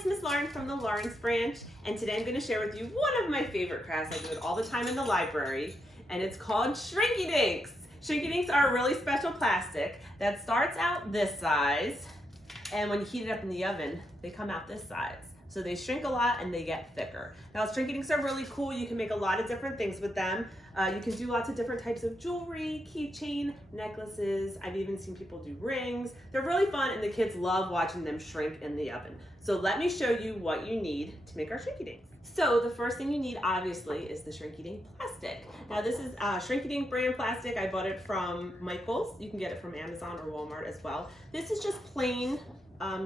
it's Miss Lauren from the Lawrence branch, and today I'm going to share with you one of my favorite crafts. I do it all the time in the library, and it's called Shrinky Dinks. Shrinky Dinks are a really special plastic that starts out this size, and when you heat it up in the oven, they come out this size. So they shrink a lot and they get thicker. Now Shrinky Dinks are really cool. You can make a lot of different things with them. You can do lots of different types of jewelry, keychain, necklaces. I've even seen people do rings. They're really fun and the kids love watching them shrink in the oven. So let me show you what you need to make our Shrinky Dinks. So the first thing you need obviously is the Shrinky Dink plastic. Now this is Shrinky Dink brand plastic. I bought it from Michael's. You can get it from Amazon or Walmart as well. This is just plain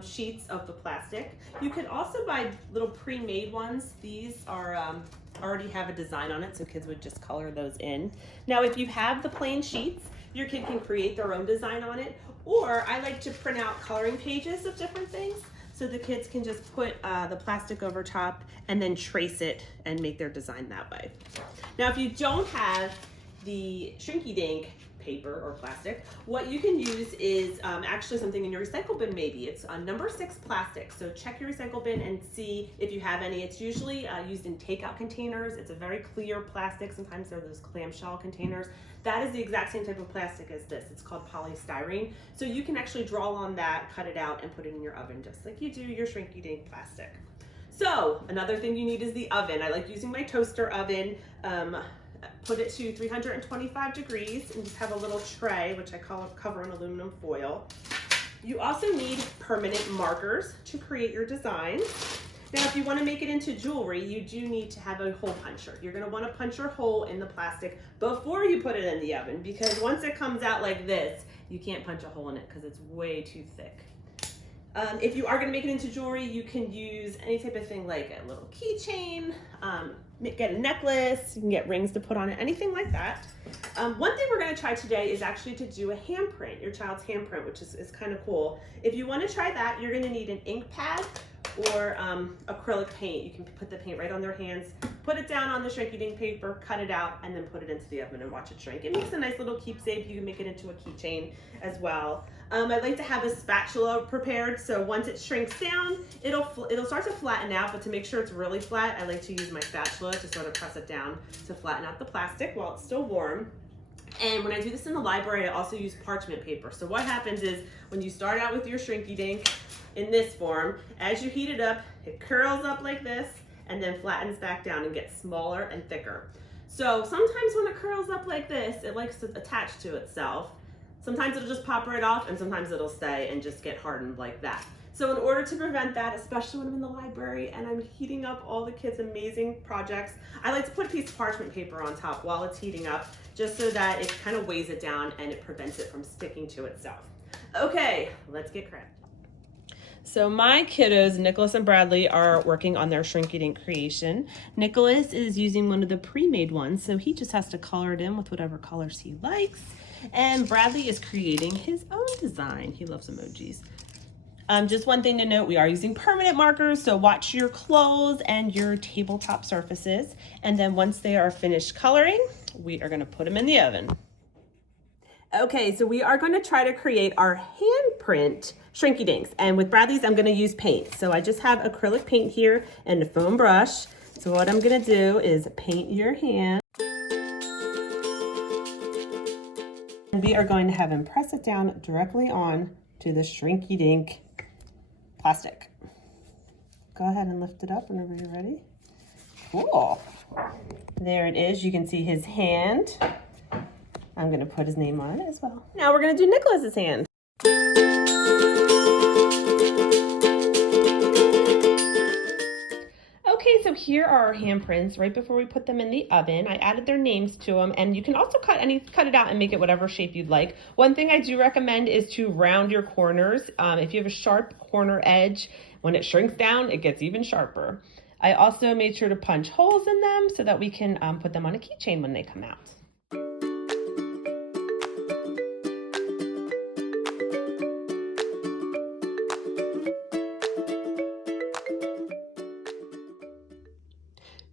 sheets of the plastic. You could also buy little pre-made ones. These are already have a design on it, so kids would just color those in. Now if you have the plain sheets, your kid can create their own design on it, or I like to print out coloring pages of different things so the kids can just put the plastic over top and then trace it and make their design that way. Now if you don't have the Shrinky Dink paper or plastic, what you can use is actually something in your recycle bin maybe. It's a number 6 plastic, so check your recycle bin and see if you have any. It's usually used in takeout containers. It's a very clear plastic. Sometimes they're those clamshell containers. That is the exact same type of plastic as this. It's called polystyrene. So you can actually draw on that, cut it out, and put it in your oven just like you do your Shrinky Dink plastic. So another thing you need is the oven. I like using my toaster oven. Put it to 325 degrees and just have a little tray, which I cover in aluminum foil. You also need permanent markers to create your designs. Now, if you want to make it into jewelry, you do need to have a hole puncher. You're going to want to punch your hole in the plastic before you put it in the oven, because once it comes out like this, you can't punch a hole in it because it's way too thick. If you are going to make it into jewelry, you can use any type of thing like a little keychain, get a necklace, you can get rings to put on it, anything like that. One thing we're going to try today is actually to do a handprint, your child's handprint, which is kind of cool. If you want to try that, you're going to need an ink pad or acrylic paint. You can put the paint right on their hands, put it down on the Shrinky Dink paper, cut it out, and then put it into the oven and watch it shrink. It makes a nice little keepsake. You can make it into a keychain as well. I like to have a spatula prepared, so once it shrinks down, it'll start to flatten out, but to make sure it's really flat, I like to use my spatula to sort of press it down to flatten out the plastic while it's still warm. And when I do this in the library, I also use parchment paper. So what happens is when you start out with your Shrinky Dink in this form, as you heat it up, it curls up like this and then flattens back down and gets smaller and thicker. So sometimes when it curls up like this, it likes to attach to itself. Sometimes it'll just pop right off and sometimes it'll stay and just get hardened like that. So in order to prevent that, especially when I'm in the library and I'm heating up all the kids' amazing projects, I like to put a piece of parchment paper on top while it's heating up, just so that it kind of weighs it down and it prevents it from sticking to itself. Okay, let's get crafty. So my kiddos, Nicholas and Bradley, are working on their Shrinky Dink creation. Nicholas is using one of the pre-made ones, so he just has to color it in with whatever colors he likes. And Bradley is creating his own design. He loves emojis. Just one thing to note, we are using permanent markers, so watch your clothes and your tabletop surfaces. And then once they are finished coloring, we are gonna put them in the oven. Okay, so we are gonna try to create our handprint Shrinky Dinks. And with Bradley's, I'm gonna use paint. So I just have acrylic paint here and a foam brush. So what I'm gonna do is paint your hand. And we are going to have him press it down directly on to the Shrinky Dink plastic. Go ahead and lift it up whenever you're ready. Cool. There it is. You can see his hand. I'm going to put his name on it as well. Now we're going to do Nicholas's hand. Okay, so here are our handprints right before we put them in the oven. I added their names to them, and you can also cut it out and make it whatever shape you'd like. One thing I do recommend is to round your corners. If you have a sharp corner edge, when it shrinks down, it gets even sharper. I also made sure to punch holes in them so that we can put them on a keychain when they come out.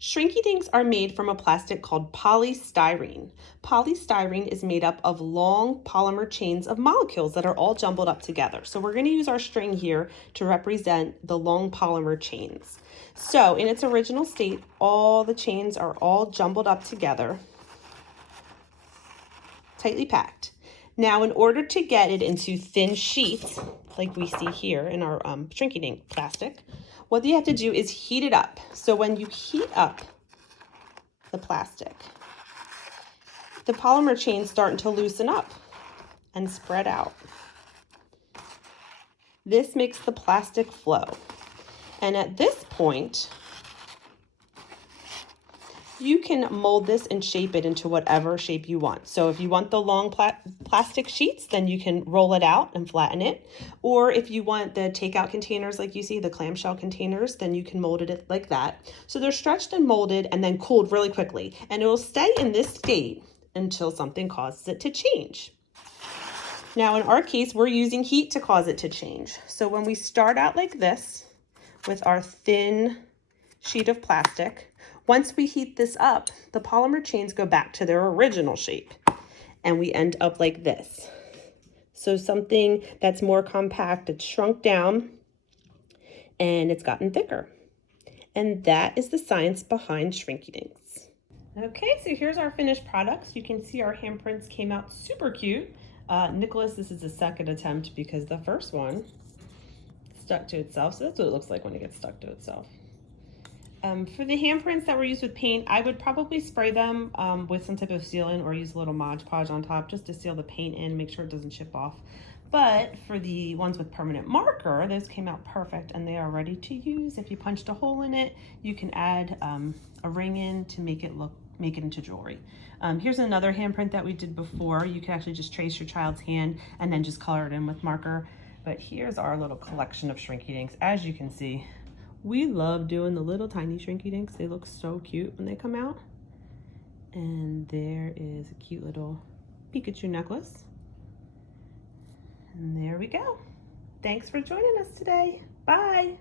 Shrinky Dinks are made from a plastic called polystyrene. Polystyrene is made up of long polymer chains of molecules that are all jumbled up together. So we're going to use our string here to represent the long polymer chains. So in its original state, all the chains are all jumbled up together, tightly packed. Now, in order to get it into thin sheets, like we see here in our Shrinky Dink plastic, what you have to do is heat it up. So when you heat up the plastic, the polymer chains start to loosen up and spread out. This makes the plastic flow. And at this point, you can mold this and shape it into whatever shape you want. So if you want the long plastic sheets, then you can roll it out and flatten it. Or if you want the takeout containers like you see, the clamshell containers, then you can mold it like that. So they're stretched and molded and then cooled really quickly. And it will stay in this state until something causes it to change. Now in our case, we're using heat to cause it to change. So when we start out like this with our thin sheet of plastic, once we heat this up, the polymer chains go back to their original shape and we end up like this. So something that's more compact, it's shrunk down and it's gotten thicker. And that is the science behind Shrinky Dinks. Okay, so here's our finished products. You can see our handprints came out super cute. Nicholas, this is the second attempt because the first one stuck to itself. So that's what it looks like when it gets stuck to itself. For the handprints that were used with paint, I would probably spray them with some type of sealant or use a little Mod Podge on top just to seal the paint in, make sure it doesn't chip off. But for the ones with permanent marker, those came out perfect and they are ready to use. If you punched a hole in it, you can add a ring in to make it into jewelry. Here's another handprint that we did before. You can actually just trace your child's hand and then just color it in with marker. But here's our little collection of Shrinky Dinks. As you can see, we love doing the little tiny Shrinky Dinks. They look so cute when they come out. And there is a cute little Pikachu necklace. And there we go. Thanks for joining us today. Bye.